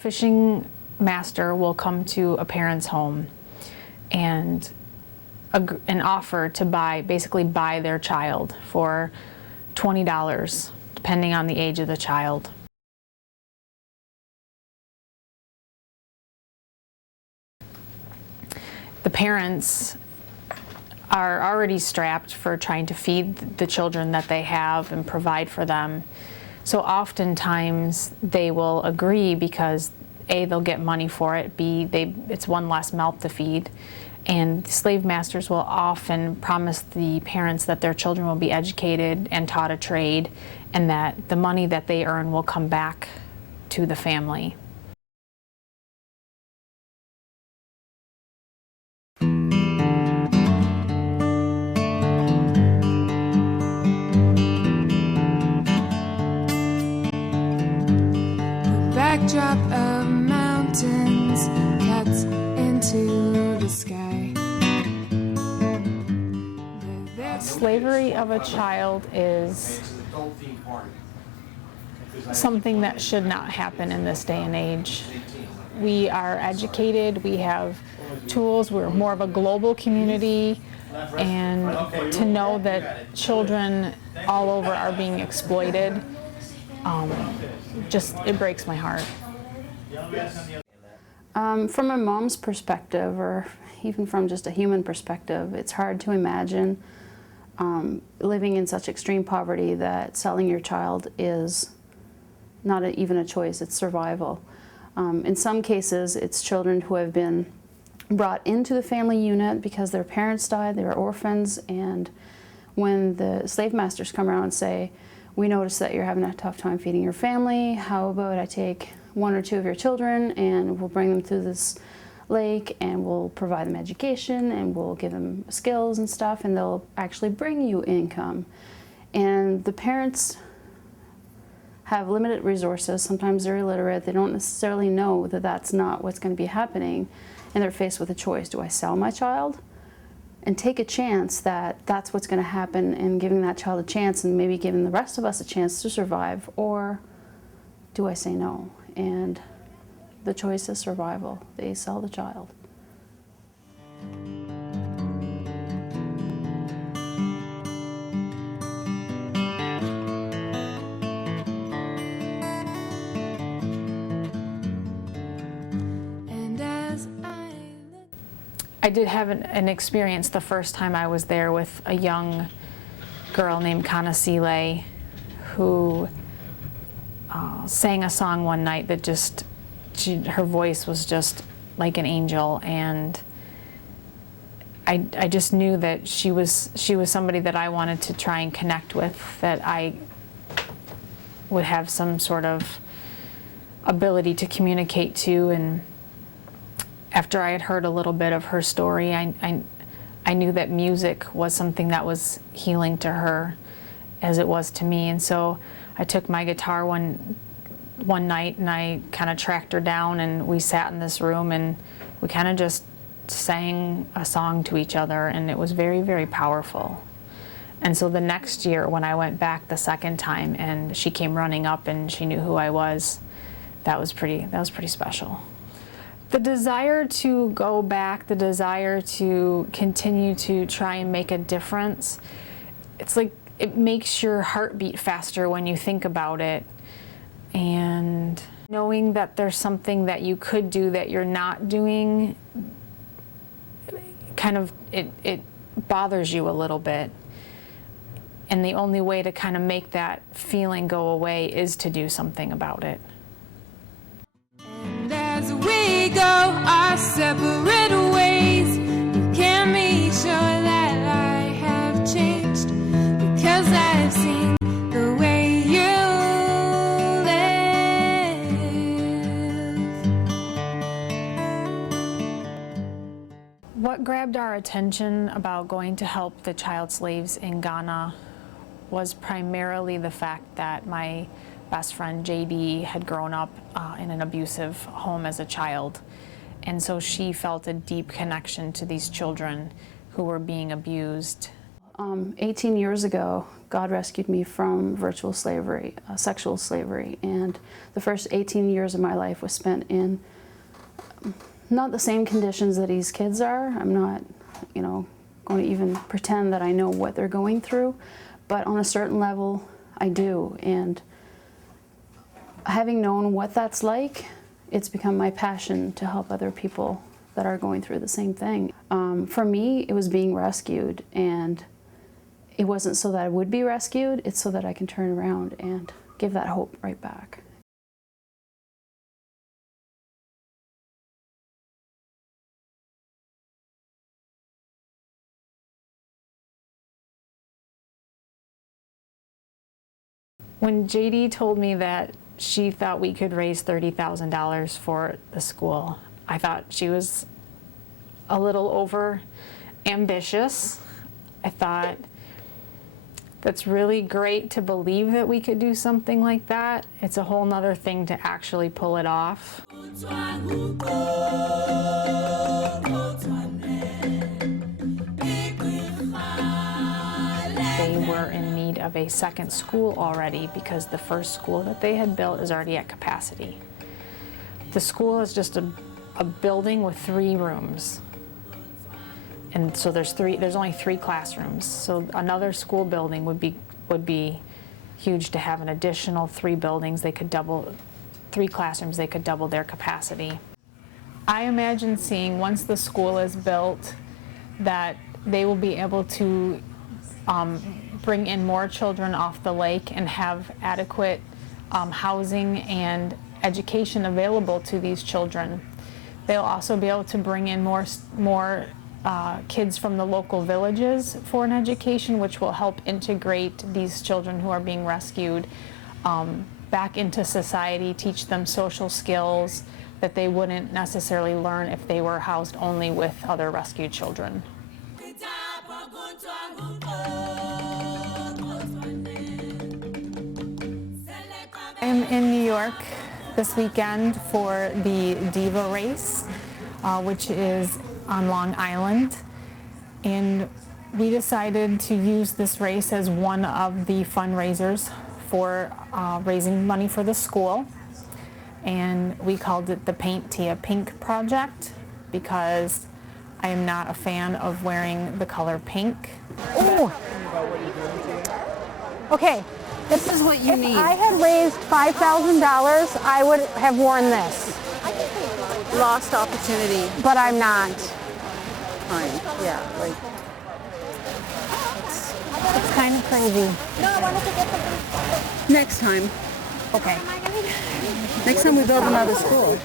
Fishing master will come to a parent's home and offer to basically buy their child for $20, depending on the age of the child. The parents are already strapped for trying to feed the children that they have and provide for them. So oftentimes they will agree because A, they'll get money for it, B, it's one less mouth to feed. And slave masters will often promise the parents that their children will be educated and taught a trade, and that the money that they earn will come back to the family. Backdrop of mountains cuts into the sky. Slavery of a child is something that should not happen in this day and age. We are educated, we have tools, we're more of a global community, and to know that children all over are being exploited, it breaks my heart. From a mom's perspective, or even from just a human perspective, it's hard to imagine living in such extreme poverty that selling your child is not even a choice, it's survival. In some cases, it's children who have been brought into the family unit because their parents died, they were orphans, and when the slave masters come around and say, "We notice that you're having a tough time feeding your family, how about I take one or two of your children and we'll bring them to this lake and we'll provide them education and we'll give them skills and stuff, and they'll actually bring you income." And the parents have limited resources, sometimes they're illiterate, they don't necessarily know that that's not what's going to be happening, and they're faced with a choice. Do I sell my child and take a chance that that's what's going to happen, and giving that child a chance and maybe giving the rest of us a chance to survive, or do I say no? And the choice is survival. They sell the child. I did have an experience the first time I was there with a young girl named Kanasile who sang a song one night that her voice was just like an angel, and I just knew that she was somebody that I wanted to try and connect with, that I would have some sort of ability to communicate to. And after I had heard a little bit of her story, I knew that music was something that was healing to her as it was to me. And so I took my guitar one night and I kind of tracked her down, and we sat in this room and we kind of just sang a song to each other, and it was very, very powerful. And so the next year when I went back the second time and she came running up and she knew who I was, that was pretty special. The desire to go back, the desire to continue to try and make a difference, it's like it makes your heart beat faster when you think about it. And knowing that there's something that you could do that you're not doing, kind of, it bothers you a little bit. And the only way to kind of make that feeling go away is to do something about it. And as we go our separate ways, you can be sure that I have changed, because I've seen the way you live. What grabbed our attention about going to help the child slaves in Ghana was primarily the fact that my best friend JD had grown up in an abusive home as a child, and so she felt a deep connection to these children who were being abused. 18 years ago, God rescued me from virtual slavery, sexual slavery, and the first 18 years of my life was spent in not the same conditions that these kids are. I'm not, going to even pretend that I know what they're going through, but on a certain level, I do. And having known what that's like, it's become my passion to help other people that are going through the same thing. For me, it was being rescued, and it wasn't so that I would be rescued, it's so that I can turn around and give that hope right back. When JD told me that she thought we could raise $30,000 for the school, I thought she was a little over ambitious. I thought, that's really great to believe that we could do something like that. It's a whole nother thing to actually pull it off. They were in need of a second school already because the first school that they had built is already at capacity. The school is just a building with 3 rooms. And so there's only 3 classrooms. So another school building would be huge to have an additional 3 buildings. They could double 3 classrooms. They could double their capacity. I imagine seeing once the school is built that they will be able to bring in more children off the lake and have adequate housing and education available to these children. They'll also be able to bring in more kids from the local villages for an education, which will help integrate these children who are being rescued back into society, teach them social skills that they wouldn't necessarily learn if they were housed only with other rescued children. I'm in New York this weekend for the Diva race, which is on Long Island, and we decided to use this race as one of the fundraisers for raising money for the school, and we called it the Paint Tia Pink Project because I am not a fan of wearing the color pink. Oh! Okay. This is what you need. If I had raised $5,000, I would have worn this. Lost opportunity. But I'm not. Fine. Yeah, like. It's kind of crazy. Next time. Okay. Next time we build another school.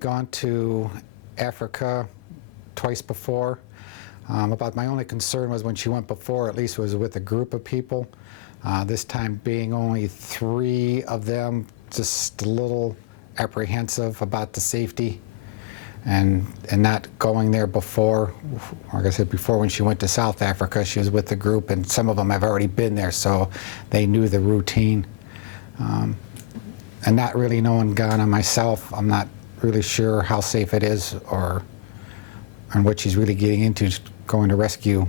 Gone to Africa twice before. About my only concern was when she went before, at least was with a group of people. This time being only 3 of them, just a little apprehensive about the safety and not going there before. Like I said before, when she went to South Africa, she was with the group, and some of them have already been there, so they knew the routine. And not really knowing Ghana myself, I'm not really sure how safe it is and what she's really getting into, going to rescue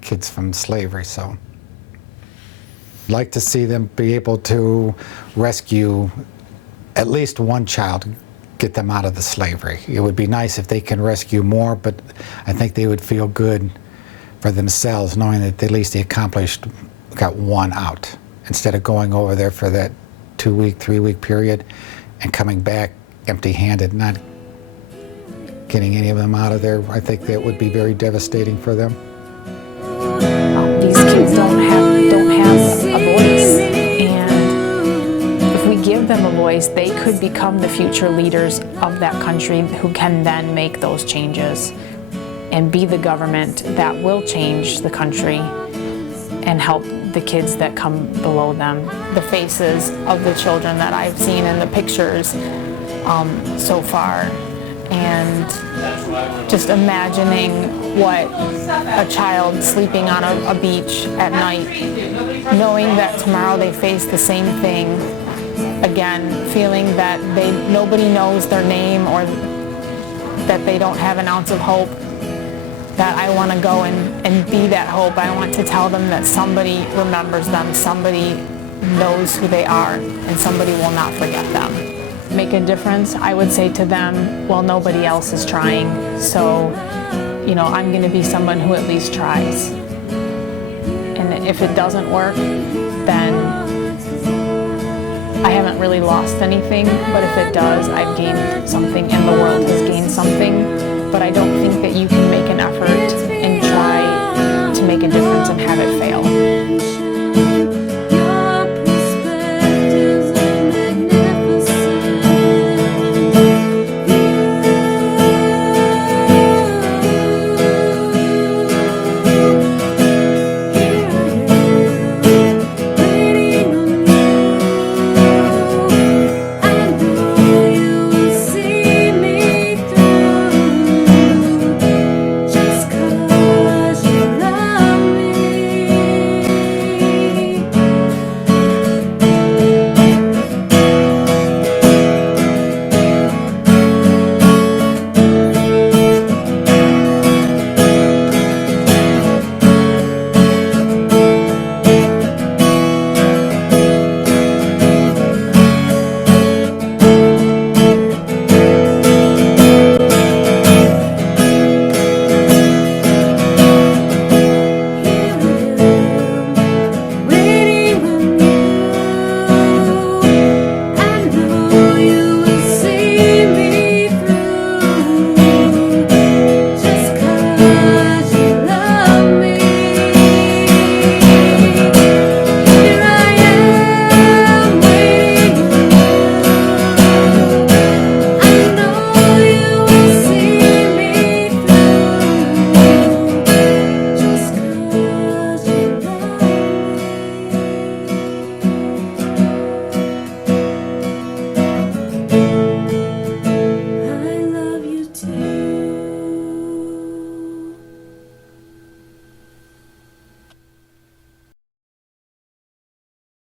kids from slavery. So I'd like to see them be able to rescue at least one child, get them out of the slavery. It would be nice if they can rescue more, but I think they would feel good for themselves knowing that at least they got one out, instead of going over there for that 2-week, 3-week period and coming back empty-handed, not getting any of them out of there. I think that would be very devastating for them. These kids don't have a voice, and them a voice, they could become the future leaders of that country who can then make those changes and be the government that will change the country and help the kids that come below them. The faces of the children that I've seen in the pictures so far, and just imagining what a child sleeping on a beach at night, knowing that tomorrow they face the same thing again, feeling that nobody knows their name or that they don't have an ounce of hope, that I want to go and be that hope. I want to tell them that somebody remembers them, somebody knows who they are, and somebody will not forget them. Make a difference, I would say to them, well, nobody else is trying, so, you know, I'm going to be someone who at least tries. And if it doesn't work, then I haven't really lost anything, but if it does, I've gained something and the world has gained something. But I don't think that you can make an effort